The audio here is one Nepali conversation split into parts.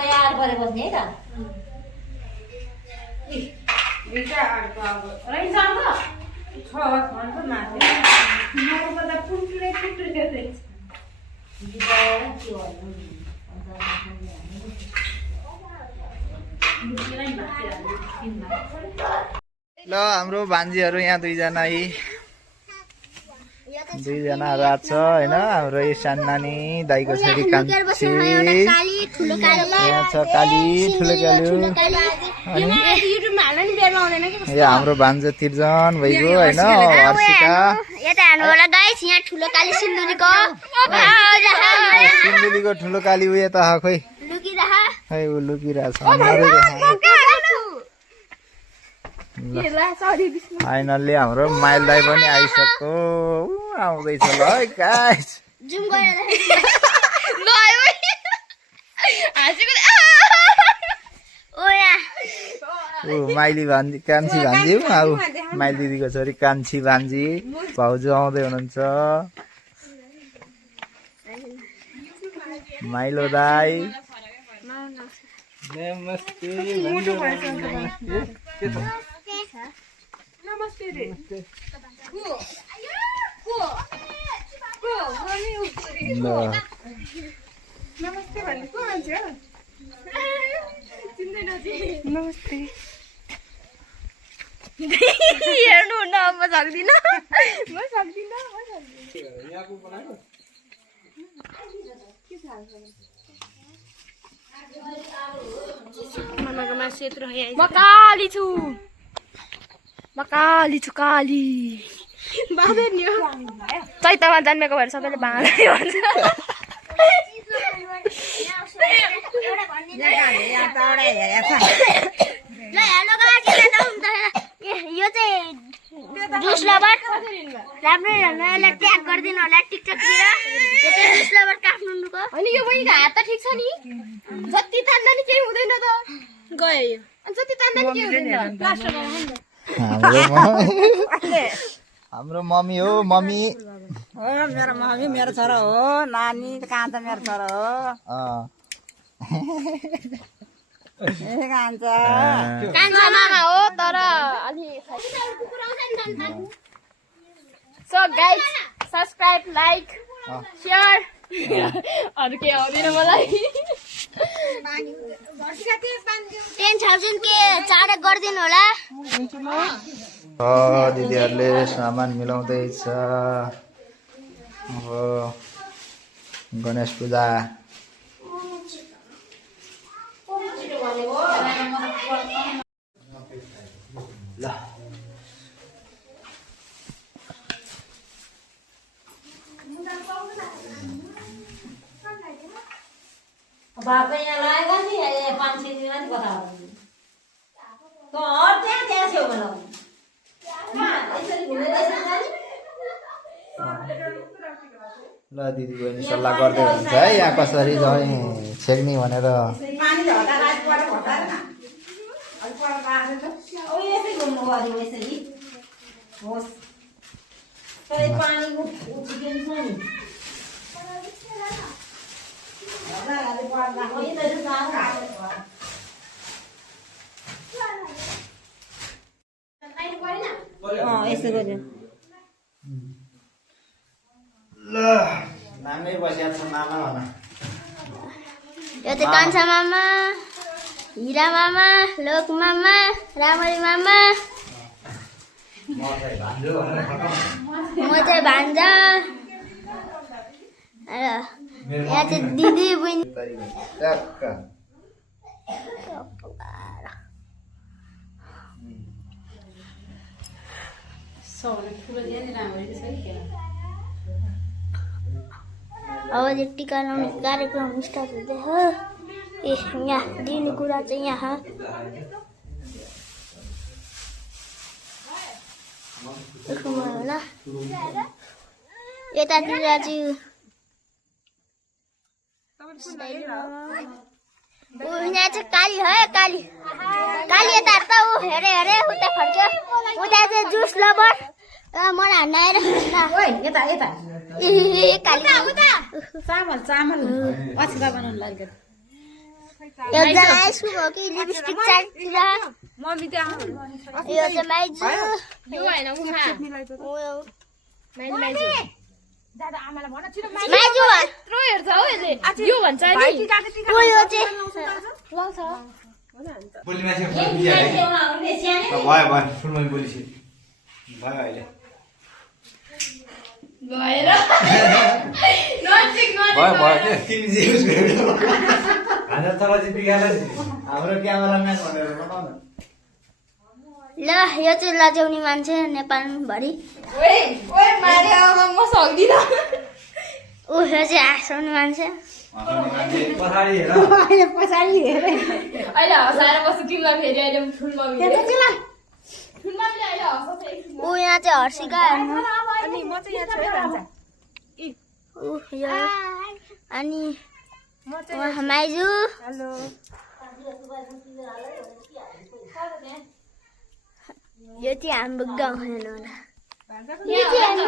तयार गरेर बस्ने है त बेटा अर्को अब रहेछ अब छ खण्ड माथि म त फुट्रे रहेछ ल हाम्रो भान्जीहरू यहाँ दुईजना रात छ होइन हाम्रो यो सानो नानी दाइको छोरी कान्छी यहाँ छ काली ठुलो काली हाम्रो भान्जो तिर्जन भइगयो होइन हर्षिका सिन्धुलीको ठुलो काली उयो त खोइ खै ऊ लुकिरहेछ फाइनल्ली हाम्रो माइल दाई पनि आइसक्यो आउँदैछ ल है गाइस माइली भान्जी कान्छी भान्जी अब माइली दिदीको छोरी कान्छी भान्जी भाउजू आउँदै हुनुहुन्छ माइलो दाई नमस्ते नमस्ते रे नमस्ते भन्ने को मान्छे हो चिन्दैन नमस्ते हेर्नु न म सक्दिनँ मामाको मासु यत्रो म काली छु काली चैतमा जन्मेको भएर सबैले बाँधै भन्छ यो चाहिँ जुस लभर राम्रै यसलाई ट्याग गरिदिनु होला टिकटकतिर यो चाहिँ जुस लभर काठमाडौँको होइन यो बहिनीको हात त ठिक छ नि जति तान्दा नि केही हुँदैन त गयो अनि जति तान्दा नि केही हुँदैन प्लास्टरमा हाम्रो मम्मी हो मम्मी हो मेरो मम्मी मेरो छोरा हो नानी कहाँ छ मेरो छोरा हो कान्छा मामा हो तर अलि so guys subscribe like share अरू के आउँदैन मलाई 10,000 के चार्ज गरिदिनु होला दिदीहरूले सामान मिलाउँदैछ अब गणेश पूजा ल बाप यहाँ लागेको नि 5-6 दिन माथि बता तो और त्यहाँ छेउ बनाऊ ल दिदी बहिनी सल्लाह गर्दै हुनुहुन्छ है यहाँ कसरी चाहिँ छेक्ने भनेर यसो गर्यो ल नामै बसिया छ मामा भन यो चाहिँ कान्छा मामा हिरा मामा लोक मामा रामरी मामा म चाहिँ भान्जा यहाँ चाहिँ दिदी बहिनी अब चाहिँ टिका लाउने कार्यक्रम स्टार्ट हुँदैछ ए यहाँ दिने कुरा चाहिँ यहाँ होला यतातिर चाहिँ यहाँ चाहिँ काली है काली काली यता त ऊ हेरे हेरे उता फर्क्यो उता चाहिँ जुस लभर मलाई हान्न आएर यता यता काली चामल चामल अछिका बनाउनु लाग्यो एकजना शुभ कि लिपस्टिक चाहिन्छ मम्मी त्यहाँ यो चाहिँ माइजु यो हैन उखा माइजु दादा आमालाई भन छिटो माइजु यत्रो हेर्छ हौ यसले यो भन्छ नि ओ यो चाहिँ लाउँछ बोली मान्छे के ल्याउन आउने स्याने भयो भयो सुनमा बोलिसि भयो अहिले भएर नजिक भयो भयो के तिमी जे युज गर्यो हाम्रो तल चाहिँ बिगाला हाम्रो क्यामेराम्यान भनेर बताउ न ल यो चाहिँ लजाउने मान्छे नेपालभरि ओए ओए मारे म सक्दिन ऊ यो चाहिँ हाँसाउने मान्छे पछाडि हेर पछाडि हेरे अहिले हँसाएर बस्छु तिमीलाई फेरि अहिले फुलमा फुलमा अहिले हँसाउँछ एकछिन ऊ यहाँ चाहिँ हर्षिका हेर्नु अनि म चाहिँ यहाँ छु है भन्छ ऊ यो अनि म चाहिँ उहाँ माइजु हेलो यो चाहिँ हाम्रो गाउँ हेर्नु होला यो चाहिँ हाम्रो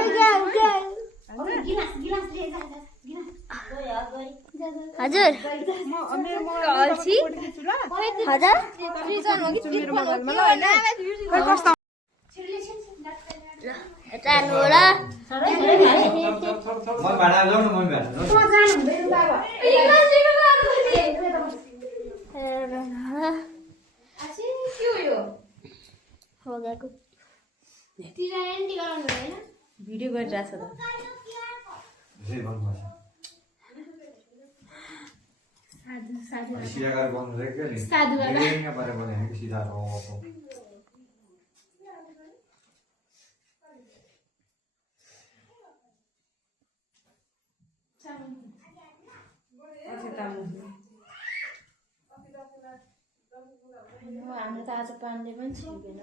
हजुर म मेरो अल्छी हजुर रिजन हो कि मेरो मोबाइलमा ल हैन खै कस्तो यता हेर्नु होला म भाडा ल्याउनु मम्मी भाडा हेर्नु होला हो गएको भिडियो गरिरहेछ त सिधा गरेर बनाउनु रहेछ क्या नि यहाँ पारेर बनायो कि सिधा हाम्रो त आज पानीले पनि छिर्दैन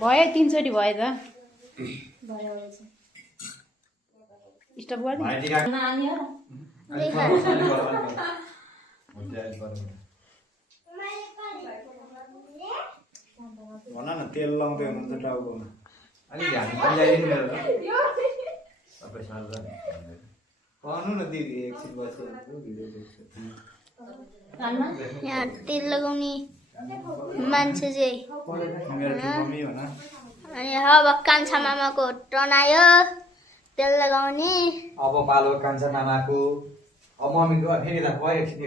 भयो 3 चोटि भयो त भयो स्टप गर्दिन नानी हो भन न तेल लाउँदै हुनुहुन्छ टाउकोमा अलिक ध्यान मिलाइदिनु मेरो त तपाईँ साल भन्नु न दिदी एकछिन बस्छु भिडियो देख्छु यहाँ तेल लगाउने मान्छे चाहिँ मेरो मम्मी हो न अनि अब कान्छा मामाको टर्न आयो तेल लगाउने अब पालो कान्छा मामाको अब मम्मीको फेरि त भयो एकछिन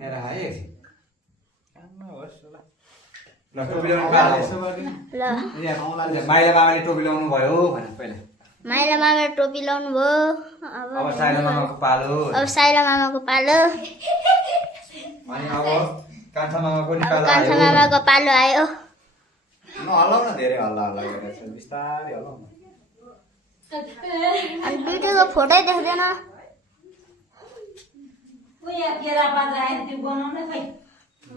मेरो है एकछिन ल टोपी ल्याउनु ल माइला मामाले टोपी ल्याउनु भयो भने पहिला माइला मामा टोपी लाउनु भयो अब साइला मामाको पालो अब साइला मामाको पालो अनि अब कान्छा मामाको नि अब पालो कान्छा आयो मामाको पालो आयो हल्लाउ न धेरै हल्ला गरेर छ बिस्तारै हल्लाउ न अनि भिडियोको फोटै देख्दैन उयो केरा पात राखेर त्यो बनाउन खै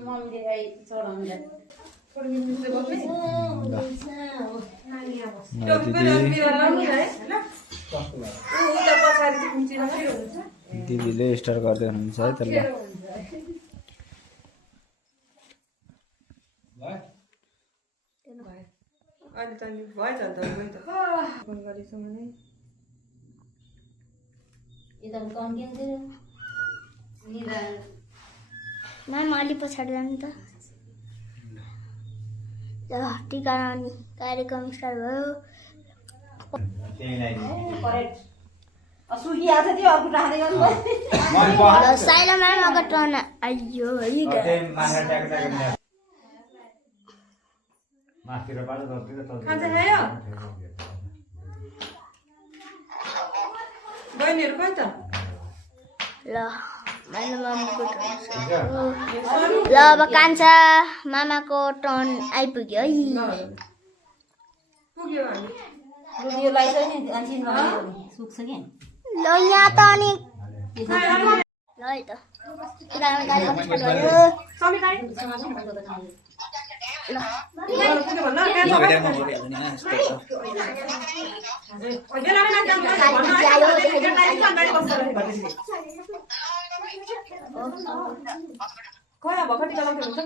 मम्मीले गाई चढाउँछ दिदीले स्टार्ट गर्दै हुनुहुन्छ है त्यसलाई अहिले त भएछ नि त फोन गरेछु भने एकदम कन्किन्छ निरा मामा अलि पछाडि जानु त ल टिका लगाउने कार्यक्रम स्टार्ट भयो करेक्ट सुकिहाल्छ त्यो अर्को राख्दै गर्नु ल साइला मामाको टर्न आइयो है खान्छ खायो बहिनीहरू कहाँ त ल माइला मामाको टर्न ल अब कान्छा मामाको टर्न आइपुग्यो है पुग्यो हामी रुबियो लगाइछ नि अन्छिनमा सुक्छ कि ल यहाँ त अनि ल है त किनभने कार्यक्रम स्टार्ट भयो भर्खर टिका लगाउँदै हुन्छ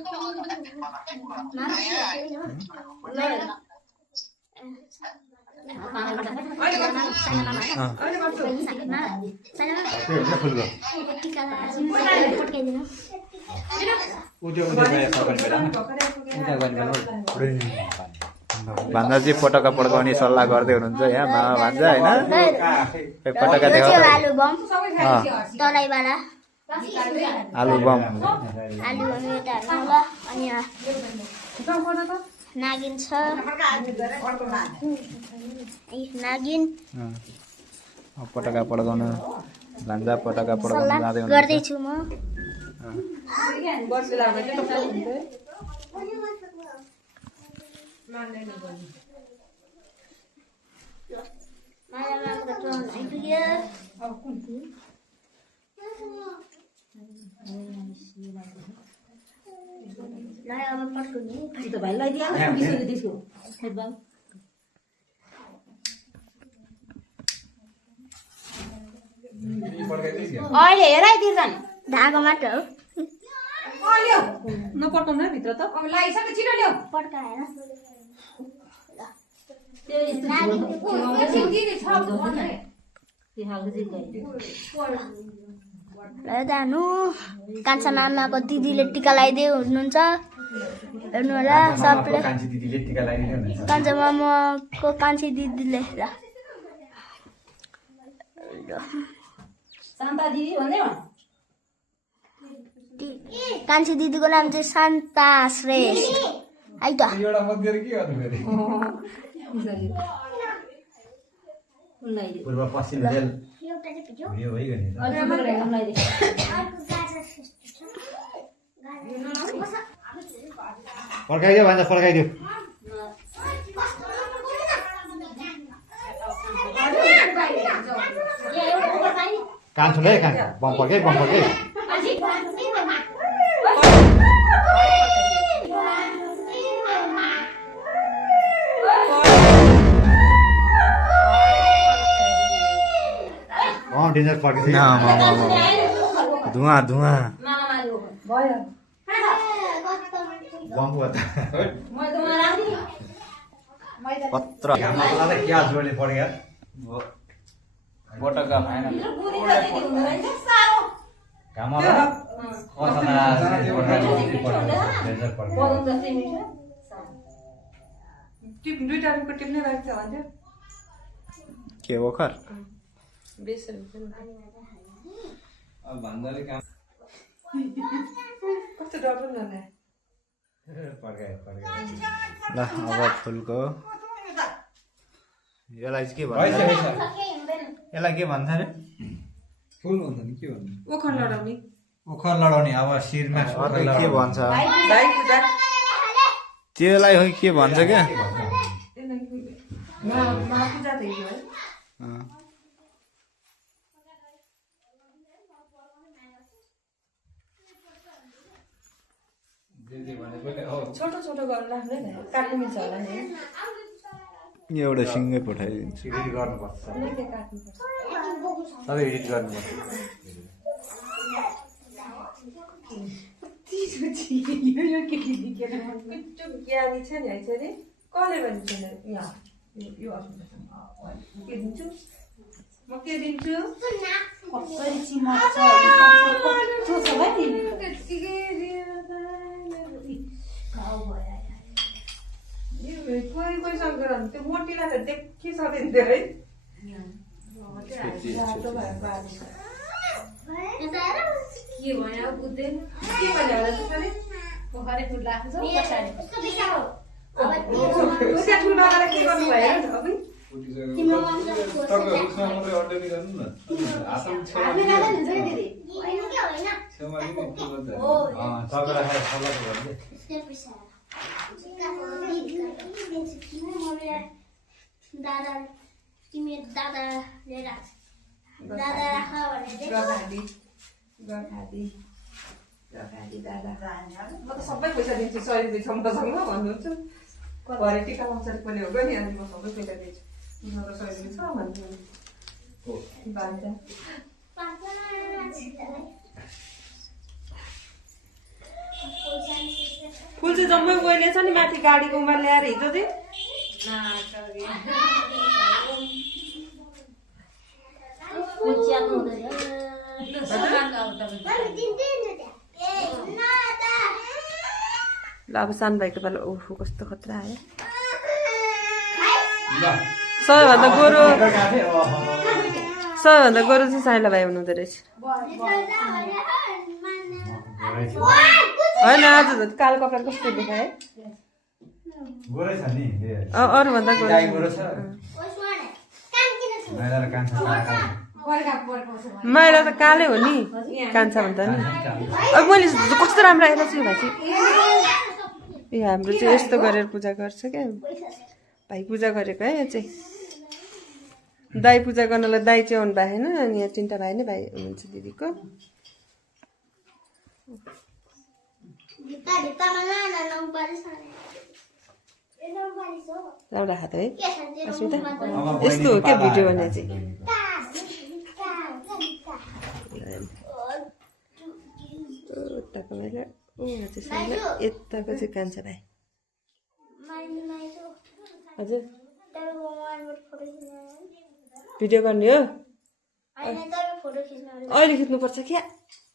भान्जा चाहिँ पटका पड्काउने सल्लाह गर्दै हुनुहुन्छ यहाँ मामा भान्जा होइन पटका देखाउँछ आलु बम तराईवाला आलु बम आलु बम यताहरू ल अनि नागिन छ नागिन पटका पड्काउन भान्जा पटका पड्काउन जाँदै हुनुहुन्छ गर्दैछु म भाइलाई दिइहाल्नु अहिले हेराइदिएर जाने धागो मात्र हो नपड्काउनु है भित्र त अब लागिसक्यो छिटो ल्याऊ पड्काएर जानु कान्छा मामाको दिदीले टिका लगाइदियो हुनुहुन्छ हेर्नु होला सबले कान्छा मामाको कान्छी दिदीले शान्ता दिदी भन्दै कान्छी दिदीको नाम चाहिँ शान्ता श्रेष्ठ है त पूर्व पश्चिम रेल भिडियो भइगयो फर्काइदियो भन्छ फर्काइदियो कान छुले कान बम्पर के डेन्जर फर्केछ धुवा पत्र क्या जोडले पड्यो पटका फाइनल के ओखर ल अब फुलको यसलाई के भन्छ यसलाई के भन्छ अरे फुल भन्छ नि के भन्छ ओखर लडाउने अब शिरमा के भन्छ त्यसलाई हो के भन्छ क्या छोटो छोटो गरेर राख्दै काट्नु मिल्छ होला नि एउटा सिङ्गै पठाइदिन्छु एडिट गर्नुपर्छ सबै एडिट गर्नुपर्छ ज्ञानी छ नि है चाहिँ कसले भन्छ यहाँ यो के दिन्छु म के दिन्छु कोही सङ्कर त्यो मोटीलाई त देखिसकिन्थ्यो है के भयो बुझ्दैन के भन्यो होला त्यसरी पोखरे फुल राख्छ पछाडि त्यहाँ ठुलो लगाएर के गर्नु भयो अघि दादा तिमी दादा लिएर दादा राख भने दादा म त सबै पैसा दिन्छु 100 रुपियाँ छ मसँग भन्नुहुन्छ भरे टिका लाउँछ पनि हो नि अनि म सबै पैसा दिन्छु मसँग 100 रुपियाँ छ भन्छु फुल चाहिँ जम्मै गइले छ नि माथि गाडीको उमा ल्याएर हिजो चाहिँ च्यात्नु हुँदैन ल अब सानो भाइको पालो ओहो कस्तो खतरा आयो ल सबैभन्दा गोरो काटे ओहो सबैभन्दा गोरो चाहिँ साइला भाइ हुनुहुँदो रहेछ होइन आज त कालो कपडा कस्तो देखायो है गोरै छ नि अरूभन्दा गोरो गाई गोरो छ मैला र कान्छा काका माइला त कालै हो नि कान्छा भन्दा नि अब मैले कस्तो राम्रो आएको छु भाइ चाहिँ ए हाम्रो चाहिँ यस्तो गरेर पूजा गर्छ क्या भाइ पूजा गरेको है यो चाहिँ दाई पूजा गर्नलाई दाई चाहिँ आउनु भएको होइन अनि यहाँ 3टा भाइ नै भाइ हुनुहुन्छ दिदीको एउटा हात है अस्मिता यस्तो हो क्या भिडियो भने चाहिँ यताको मैले यताको चाहिँ कान्छा भाइ हजुर भिडियो गर्ने हो अहिले खिच्नुपर्छ क्या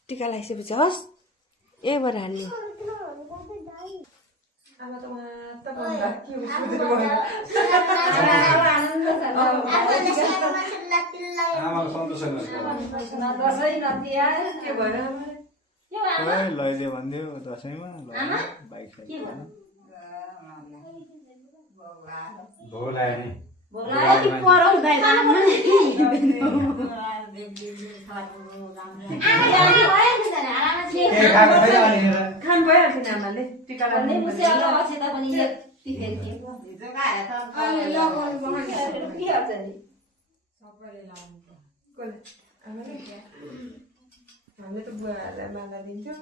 टिका लगाइसकेपछि हस् यहीँबाट हाल्ने आमाको सन्तोष के भयो लैले भनिदियो दसैँमा बाइक भोग लाग्यो नि खानु भइहाल्छ नि आमाले टिका लाग्ने हामीले त बुवाहरूलाई माला दिन्छौँ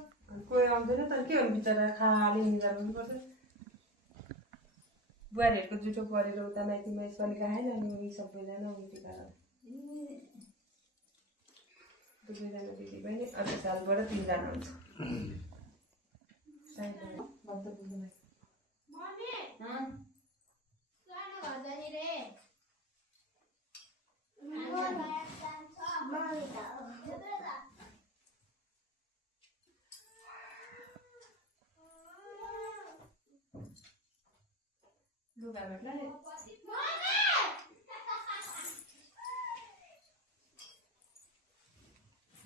कोही आउँदैन तर के हो बिचरा खाली निधार हुनुपर्छ बुहारीहरूको जुठो परेर उता माइतीमा यसपालि खाएन अनि उनी सबैजना उनी टिका दुईजना दिदी बहिनी अर्को सालबाट 3जना हुन्छ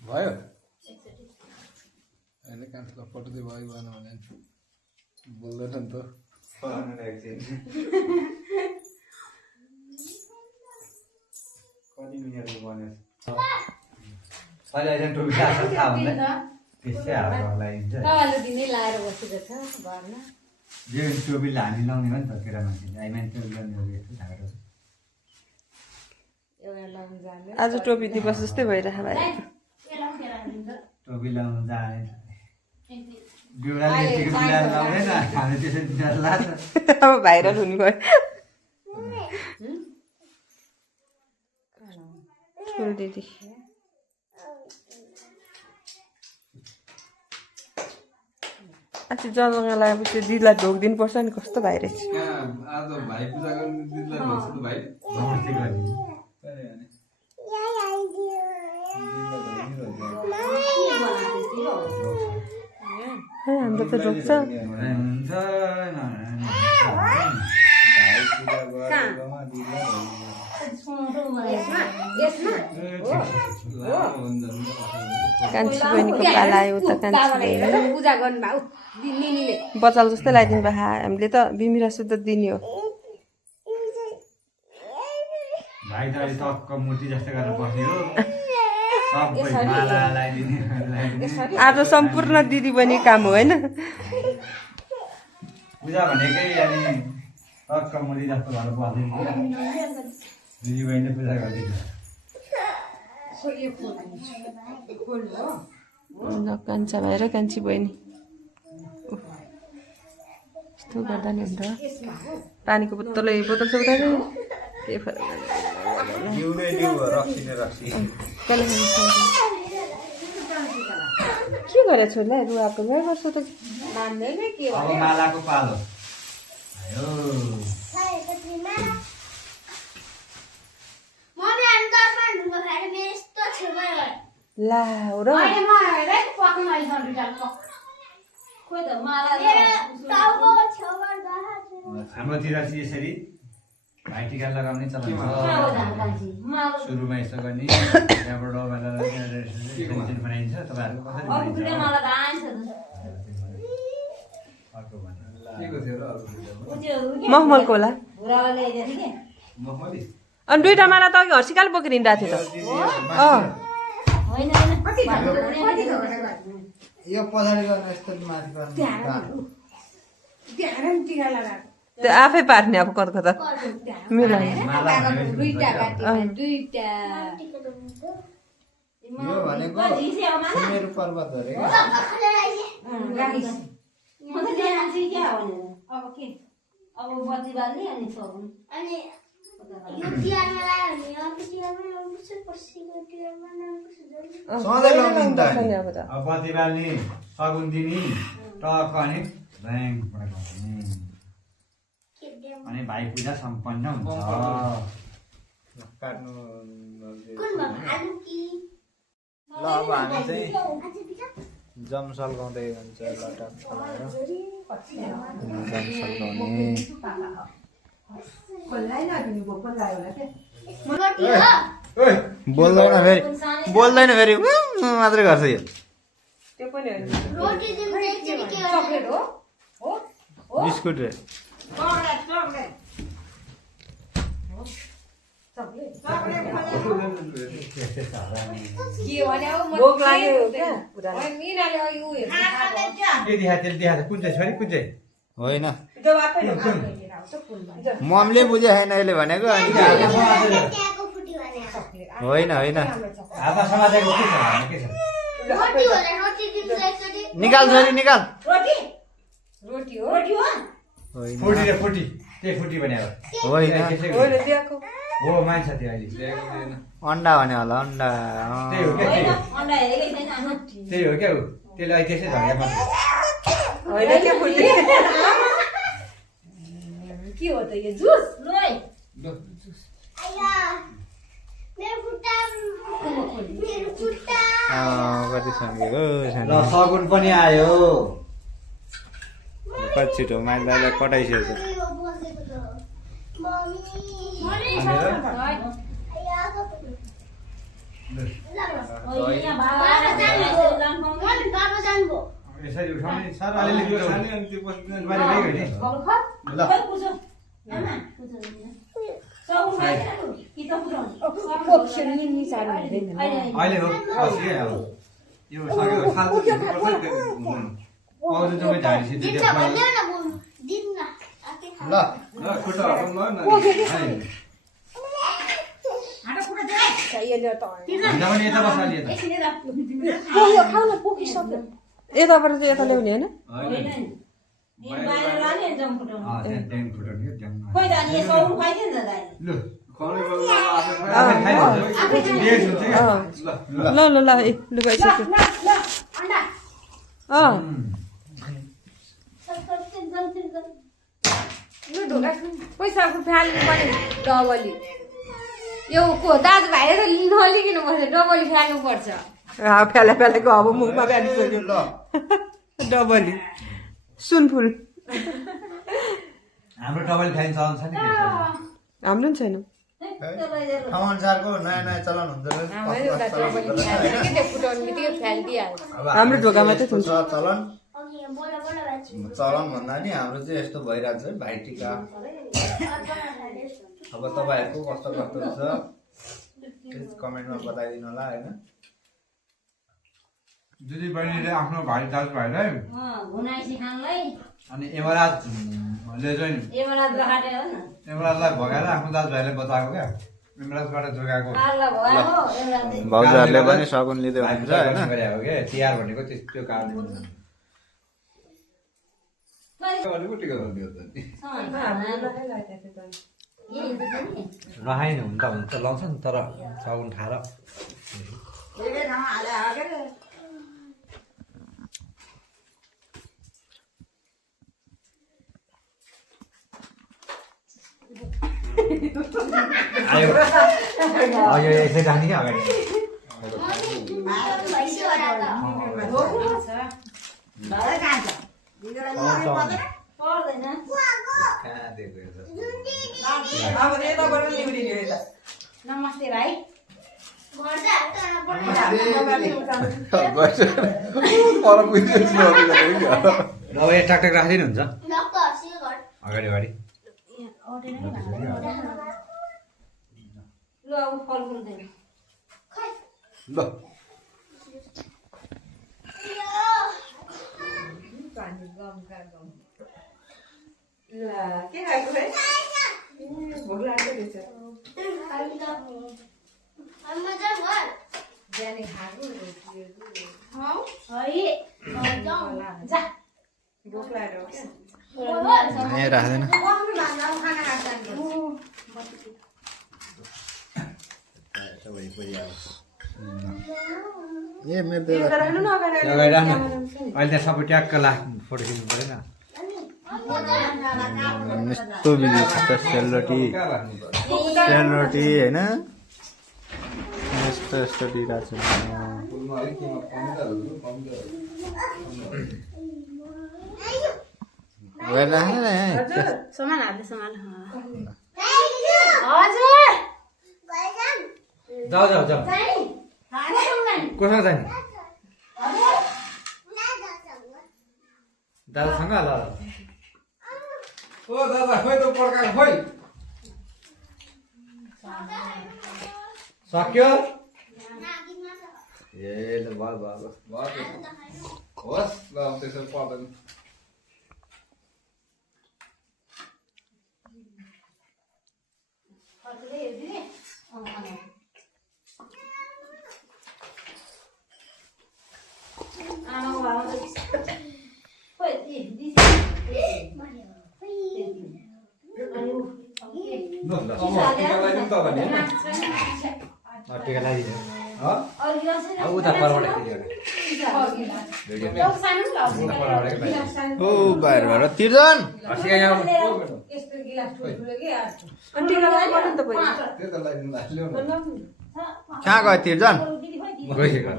भयो अहिले कान्छालाई पठाउँदै भयो भएन भने बोल्दैन नि त कति मिनटको बन्यो अहिले टोपी थाहा हुँदैन त्यसै हालेर लगाइन्छ यो टोपीले हामी लाउने हो नि त केटा मान्छेले आई मान्छे लाउने हो यस्तो ढाकेर आज टोपी दिवस जस्तै भइरहेको भाइ टोपी लाउनु जाने बिउराले लाउँदैन हामीले त्यसरी डर लाग्छ अब भाइरल हुनु गयो ठुल दिदी अस्ति जलमा लगाएपछि दिदीलाई ढोक दिनुपर्छ नि कस्तो भाइ रहेछ आज भाइ पूजा गर्ने दिदीलाई ढोक्छ त भाइ नमस्ते गर्ने हाम्रो त ढोक्छ कान्छी बहिनीको पाला आयो उता कान्छी बहिनी बचाल जस्तै लगाइदिनु भयो हामीले त बिमिरा शुद्ध दिने हो भाइ त अहिले टक्क मूर्ति जस्तो गरेर बस्ने हो सबै माला लगाइदिने आज सम्पूर्ण दिदी बहिनी काम हो होइन पूजा भनेकै अनि टक्क मूर्ति जस्तो भएर बस्ने दिदी बहिनीले पूजा गरिदिन्छ कान्छा भाइ र कान्छी बहिनी यस्तो गर्दा नि हुन्छ पानीको बोतल छ उता के फरक के गरेर छोरीलाई रुवाको भए गर्छु त अब मालाको पालो छेउमै हो। ला हो र अहिले म हेरेँ पक्नु आइसक्यो दुईटा खोइ त मलाई मेरो टाउको छेउमा गएको छ। हाम्रोतिर चाहिँ यसरी भाइटिका लगाउने चलन छ सुरुमा यसो गर्ने त्यहाँबाट बनाइन्छ तपाईँहरूको कसरी अर्को मखमलको होला मखमली अनि दुईटा माला त अघि हर्सिकाले बोकेर हिँडिरहेको थियो यो पछाडि गर्न यस्तो माथि गर्नु त्यो आफै पार्ने अब कता कता मेरो यो भनेको सुमेरु पर्वत हो रे अब बत्ती बाल्ने अनि छोड्ने अनि यो तिहारमा लायो भने अर्को तिहारमा लाउनुपर्छ, पछिको तिहारमा लाउनुपर्छ। सधैँ लाउने नि त अब त अब बत्ती बाल्ने सगुन दिने टक्क अनि ऱ्याङ अनि भाइ पूजा सम्पन्न हुन्छ काट्नु कुन भयो आलु कि ल अब हामी चाहिँ जम सल्काउँदै हुन्छ लटा फलाएर जम सल्काउने रोटी हो। बोल्दैन फेरि मात्रै गर्छ यो त्यो पनि रोटी दिन चाहिँ एकचोटि के हो बिस्कुट रे भोक लाग्यो क्या कुन चाहिँ छोरी कुन चाहिँ होइन होइन ममले बुझे छैन अहिले भनेको अनि त्यहाँको फुटी भने होइन होइन रोटी होला, रोटी दिन चाहिँ एकचोटि निकाल छोरी निकाल रोटी हो होइन फुटी रे फुटी त्यही फुटी भने होइन दिएको हो मान्छ त्यो अहिले अन्डा भने होला अन्डा त्यही हो क्या अन्डा हेरेकै छैन त्यही हो क्या त्यसले अहिले त्यसै झगडा मात्र होइन के फुल्ने के हो त यो जुस लोइ आया मेरो खुट्टा कति सम्झेको ल सगुन पनि आयो कति छिटो माइलालाई कटाइसकेको यो बसेको छ मम्मी भनेर आया कस्तो बाबा जानुभयो यसरी उठाउने साह्रो अलिअलि ल अहिले हो बसिए अब यो सक्यो खालको अरू जम्मै झाडिसक्यो दिन्छ भन्देऊ न बोल्नु दिन न आफै खा ल ल खुट्टा हटाउनु ल भन्दा पनि यता बस अलि यता यताबाट चाहिँ यता ल्याउने होइन ट्याङ फुटाउने ट्याङमा खोइ त अनि यो सौर खुवाइदियो नि त दाइ लु खुवाउने बेला आफै खाइहाल्छ डेट हुन्छ क्या ल ल ल ए लु गइसक्यो पैसाको फ्याल्नु पर्ने डबली यो को दाजुभाइले त नलिकन पर्छ डबली फ्याल्नु पर्छ फ्याला फ्यालेको अब मुखमा फ्यालिसक्यो ल डबली सुनफुल हाम्रो डबल खाइन चलन छ नि हाम्रो पनि छैन ठाउँ अनुसारको नयाँ नयाँ चलन हुन्छ हाम्रो ढोकामा चाहिँ हुन्छ चलन अघि बोला बोला बाछु चलन भन्दा नि हाम्रो चाहिँ यस्तो भइरहेको छ भाइटिका अब तपाईँहरूको कस्तो कस्तो छ कमेन्टमा बताइदिनु होला होइन दिदी बहिनीले आफ्नो भाइ दाजुभाइलाई घुनाइ सिकाउनलाई अनि यमराजले चाहिँ एमराज लखाटे हो न यमराजलाई भगाएर आफ्नो दाजुभाइलाई बचाएको क्या यमराजबाट जोगाएको काललाई भगाएको एमराजले भाउजूहरूले पनि सगुन लिँदै हुन्छ होइन गरेको क्या तिहार भनेको त्यो कारणले नखाइन हुन्छ भने त लाउँछ नि तर सगुन खाएर आयो यसै राख्ने क्या अगाडि पर्दैन कहाँ दिएको यो त? अब यता गएर निहुरिने हो यता नमस्ते भाइ ल अब यहाँ टाकटाक राखिदिनु हुन्छ अगाडि अगाडि ल अब फलफुल दिनु ल ल के खाएको है भोक लाग्दै रहेछ बिहानै खाएको जा भोक लाग्यो क्या यहाँ राख्दैन ए मेरो यता राख्नु न अगाडि अगाडि राख्नु अहिले त्यहाँ सबै ट्याक्क फोटो खिच्नु परेन यस्तो बिजी छ सेलरोटी सेलरोटी होइन यस्तो यस्तो दिइरहेको छु गएर राख्नु न यहाँ सामान हाल्दै सामान हजुर जाऊ जाऊ जाऊ कोसँग जाने दादासँग ल ओ दादा खोइ त पड्काएको खोइ सक्यो ए ल भयो भयो होस् ल त्यसो पर्दैन टिका लगाइदिनु अब उता परबाट ओ बाहिर बाहिर तिर्जन हर्षिका यहाँ कहाँ गयो तिर्जन गइसक्यो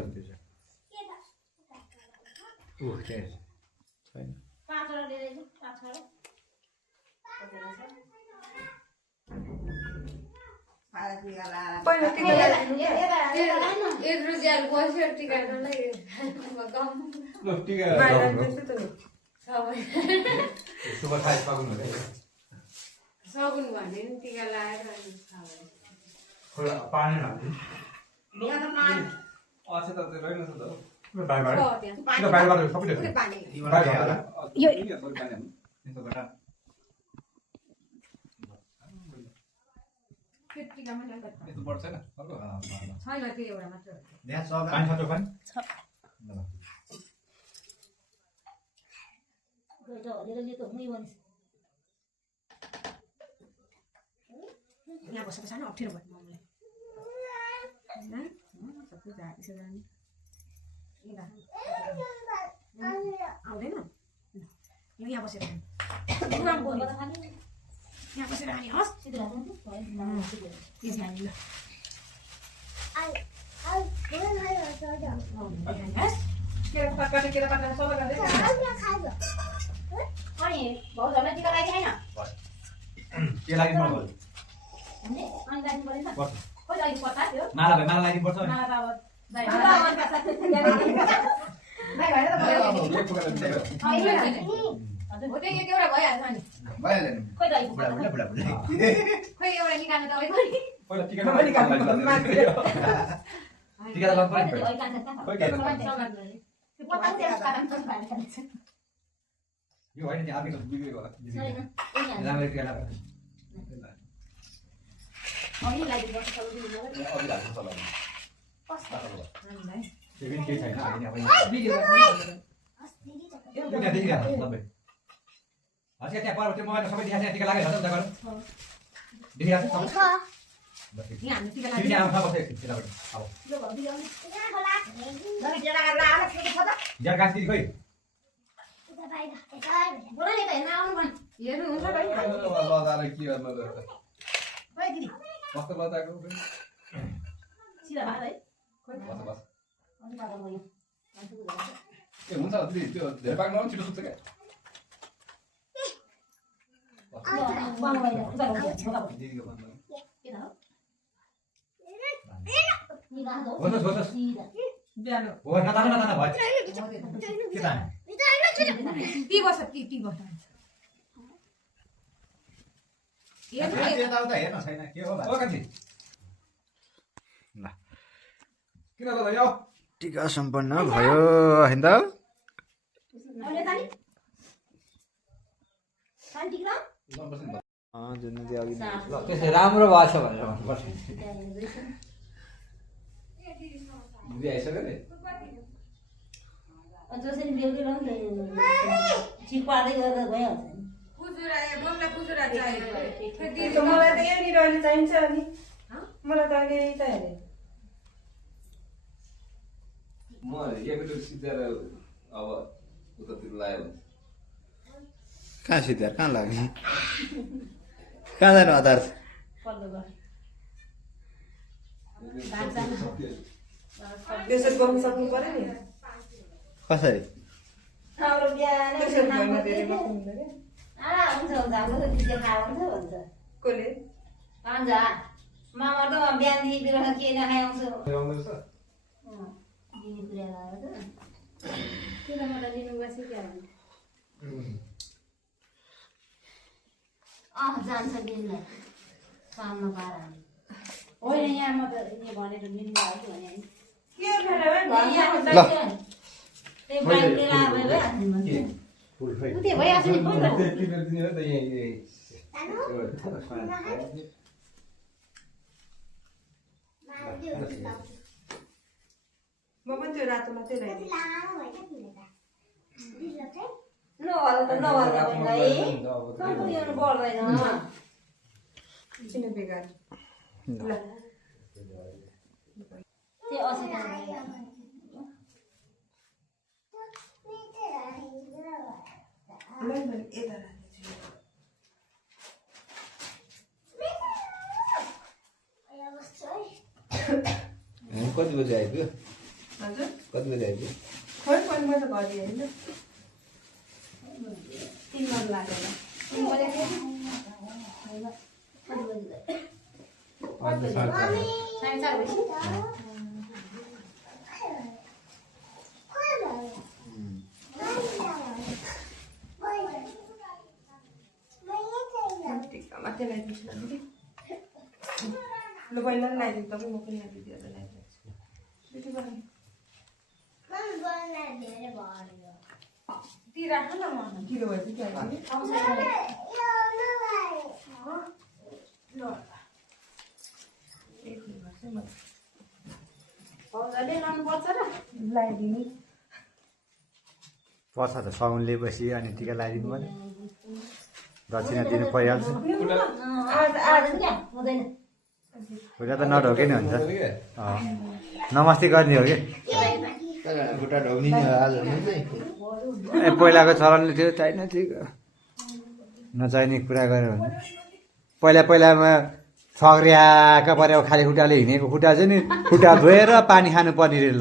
पहिला टिका लगाइदिनु यत्रो ज्याल बस्यो टिका नलाई शुभ साइज पाउनु सगुन भने नि टिका लगाएर अनि पानी छैन त्यो एउटा मात्र यहाँ बसेको सानो अप्ठ्यारो भयो मलाई सबै यसो जाने आउँदैन यो यहाँ बसेर यहाँ बसेर हानी हस् अनि भाउजूलाई टिका लगाइदिएन के लागि अनि लाग्नु परेन खोइ अहिले पत्ता थियो माला भाइ माला लागि पर्छ माला त अब हो त्यो एक एउटा भइहाल्छ नि खोइ त अहिले खोइ एउटा निकाल्नु तपाईँ पहिला टिका टिका लाग्नु पर्यो यो होइन नि आर्मी बिग्रेको होला राम्ररी टिका लाग्नु केही छैन हामी अब त्यहाँ देखिरहेको सबै हर्षिका त्यहाँ पर त्यो मोबाइलमा सबै देखाएको टिका लागेको छ उता गएर देखिरहेको छ सबै यहाँ आउँछ बस्छ त्यताबाट अब यहाँ गाछ दिदी खोइ हेर्नु हुन्छ भाइ सिधा भात है बस ए हुन्छ दिदी त्यो धेरै पाक्नु छिटो सुत्छ क्या दिदीको फोन होस् होस् बिहान हो नताना भयो के ताने ती बस ती बस यताउता हेर्न छैन के हो ओ कान्छी ल किन ल यो टिका सम्पन्न भयो हैन त जुन नदी अघि त्यसै राम्रो भएको छ भनेर भन्नुपर्छ दिदी आइसक्यो नि जसरी बेलुकी ठिक पार्दै गर्दा भइहाल्छ नि खुजुरा मलाई खुजुरा चाहियो मलाई त यहाँनिर अहिले चाहिन्छ अनि मलाई त अहिले यही चाहियो म यहाँको सिधेर अब उतातिर लाग्यो भने कहाँ सिधार कहाँ लाग्ने कहाँ जानु आधार पल्लो घर त्यसरी गर्नु सक्नु पर्यो नि कसरी हाम्रो बिहानै त्यसरी भएन धेरै मात्र हुन्छ क्या हुन्छ हाम्रो त दिदी खाएको हुन्छ भन्छ कसले भन्छ मामा त बिहानदेखि बेलुका के नखाइ आउँछु दिदी पुऱ्याएर आएर त किन मलाई लिनु बसी क्या जान्छ दिनलाई काममा पारा होइन यहाँ म त भनेर लिनु आएको भने के फेरि त्यही बाइक लिएर भइहाल्छ उतै भइहाल्छ नि फोन म पनि त्यो रातो मात्रै ल्याइदिन्छु नभएर त नभएर ल्याउनु पर्दैन किन बेकार ल त्यो असी यता कति बजी आइपुग्यो हजुर कति बजी आइपुग्यो खोइ पनि म त घरि होइन 3 बजे लागेर 3 बजे मात्रै ल्याइदिन्छु ल पहिला ल्याइदिनु तपाईँ म पनि ल्याइदिएर ल्याइदिन्छु ती राख्नु न म किलो भएपछि के लानुपर्छ र ल्याइदिनु पर्छ त साउन लिएपछि अनि टिका लगाइदिनु पर्यो दक्षिणा दिनु परिहाल्छ हुँदैन खुट्टा त नढोके नि हुन्छ नमस्ते गर्ने हो कि खुट्टा ढोक्ने पहिलाको चलनले थियो चाहिने थियो नचाहिने कुरा गरेर हुन्छ पहिलामा छक्रियाका पऱ्यो खाली खुट्टाले हिँडेको खुट्टा चाहिँ नि खुट्टा धोएर पानी खानु पर्ने रे ल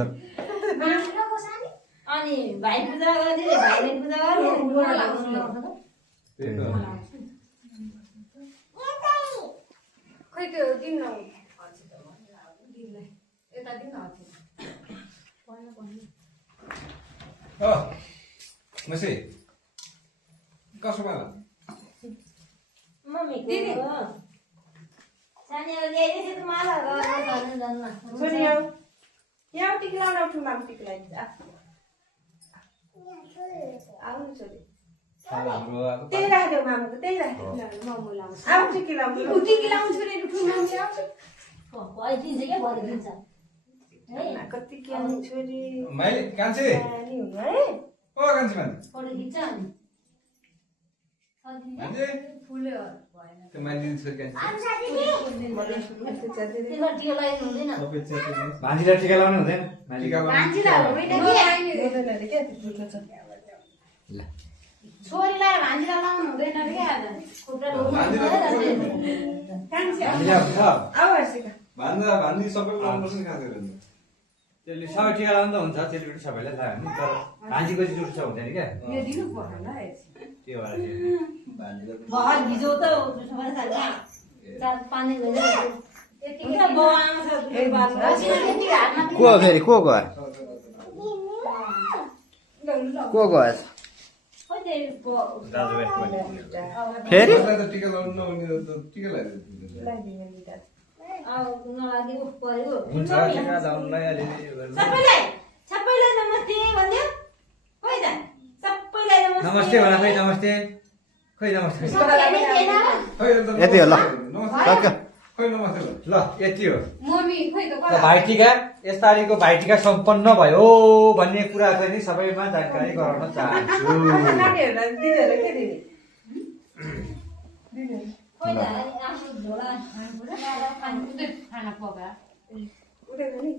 अनि भाइ पूजा गर्ने भाइले पूजा गर्ने गोडा लाग्नु खोइ त्यो दिन न यता दिन ओ मसे कसो भयो मम्मी दिदी सानीले ल्याइदिएछ त माला गर्न जान्न छोरी यहाँ टिका लाउन उठ्नु माम टिका लगाइदिन्छ आउनु छोरी हाम्रो अब त्यही राख्यो मामुको त्यही राख्यो मोमो लाउँछ आउनु टिका लाउनु टिकी लाउँछु रे उठ्नु मान्छे आउँछ दिन्छ क्या भरे दिन्छ कति के आउनु छोरी माइली कान्छे नानी हुनु है ओ कान्छे मान्छे फोटो खिच्छ अनि मान्छे फुल्यो त्यो माइली छोरी कान्छे तिम्रो टिका लगाइदिनु हुँदैन भान्जीलाई टिका लाउनु हुँदैन टिका लाउनु भान्जीलाई होइन कि हुँदैन अरे क्या त्यो ठुलो छ छोरीलाई भान्जीलाई लाउनु हुँदैन क्या खुट्टा भान्जीलाई हुन्छ आऊ हर्षिका भान्जी सबै लाउनुपर्छ नि कान्छे त्यसले सबै टिका लाउँदा हुन्छ चेलीबेटी सबैलाई थाहा हो नि तर भान्जीको चाहिँ जुट्छ हुँदैन क्या यो दिनु पर्ला त्यो भएर बहुत भिजो त सबैले थाल्छ चार पानी गयो हुन्छ बाउ आमा छ दुई बाबु त्यति हातमा को फेरि को गयो को गयो खोइ त्यही दाजुभाइ फेरि अब नलागे उफ पर्यो हुन्छ टिका लाउनुलाई अलिअलि सबैलाई नमस्ते भन्दियो खोइ त सबैलाई नमस्ते भन खोइ नमस्ते खोइ नमस्ते यति हो ल टक्क ल यति हो मम्मी खोइ त र भाइटिका यस तारिकको भाइटिका सम्पन्न भयो भन्ने कुरा चाहिँ नि सबैमा जानकारी गराउन चाहन्छु नानीहरूलाई दिदीहरूलाई के दिने खोइ त आफ्नो झोला खाना पका उठेको नि